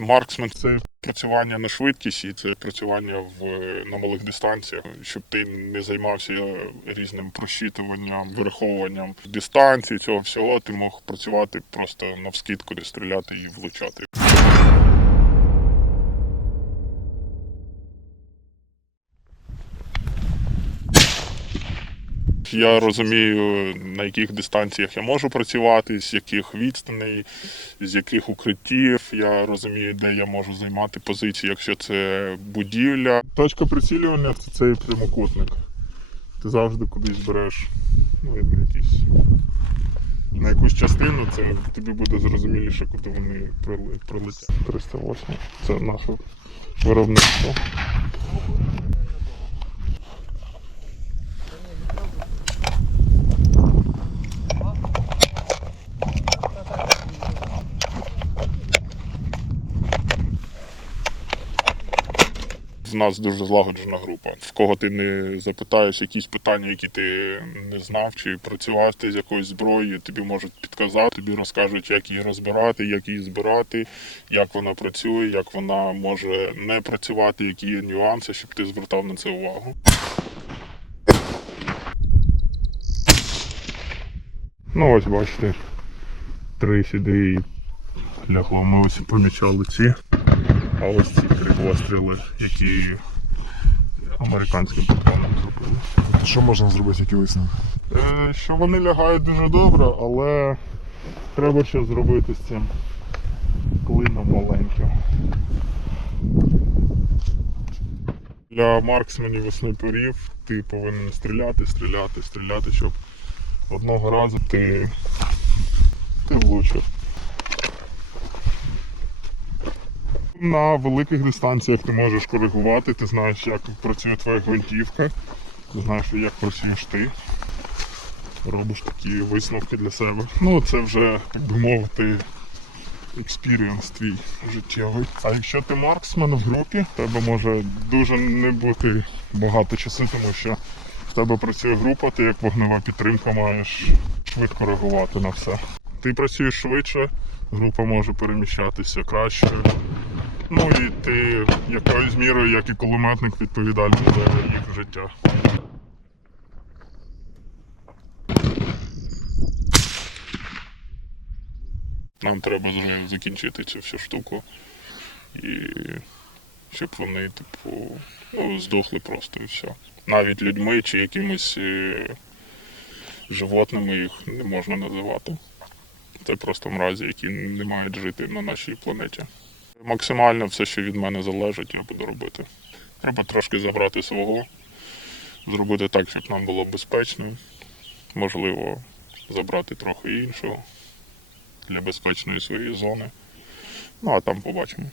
Марксмен це працювання на швидкість і це працювання в, на малих дистанціях, щоб ти не займався різним просчитуванням, вираховуванням дистанції, цього всього. Ти мог працювати просто навскидку, де стріляти і влучати. Я розумію, на яких дистанціях я можу працювати, з яких відстаней, з яких укриттів. Я розумію, де я можу займати позиції, якщо це будівля. Точка прицілювання це цей прямокутник. Ти завжди кудись береш ну, якісь. На якусь частину це тобі буде зрозуміліше, куди вони прилетять. 308. Це наше виробництво. В нас дуже злагоджена група. В кого ти не запитаєш якісь питання, які ти не знав, чи працював ти з якоюсь зброєю, тобі можуть підказати, тобі розкажуть, як її розбирати, як її збирати, як вона працює, як вона може не працювати, які є нюанси, щоб ти звертав на це увагу. Ну ось бачите, три сюди і лягло. Ми ось помічали ці. А ось ці три постріли, які американським патроном зробили. Що можна зробити, який висновок? Е, що вони лягають дуже добре, але треба ще зробити з цим клином маленьким. Для марксменів снайперів ти повинен стріляти, стріляти, стріляти, щоб одного разу ти, ти влучив. На великих дистанціях ти можеш коригувати, ти знаєш, як працює твоя гвинтівка, ти знаєш, як працюєш ти. Робиш такі висновки для себе. Ну, це вже, так би мовити, експірієнс твій життєвий. А якщо ти марксмен в групі, в тебе може дуже не бути багато часу, тому що в тебе працює група, ти як вогнева підтримка маєш швидко реагувати на все. Ти працюєш швидше, група може переміщатися краще. Ну і ти якоюсь мірою, як і кулеметник, відповідальний за їх життя. Нам треба вже закінчити цю всю штуку. І щоб вони, типу, ну, здохли просто і все. Навіть людьми чи якимись е, животними їх не можна називати. Це просто мразі, які не мають жити на нашій планеті. Максимально все, що від мене залежить, я буду робити. Треба трошки забрати свого, зробити так, щоб нам було безпечно. Можливо, забрати трохи іншого для безпечної своєї зони. Ну а там побачимо.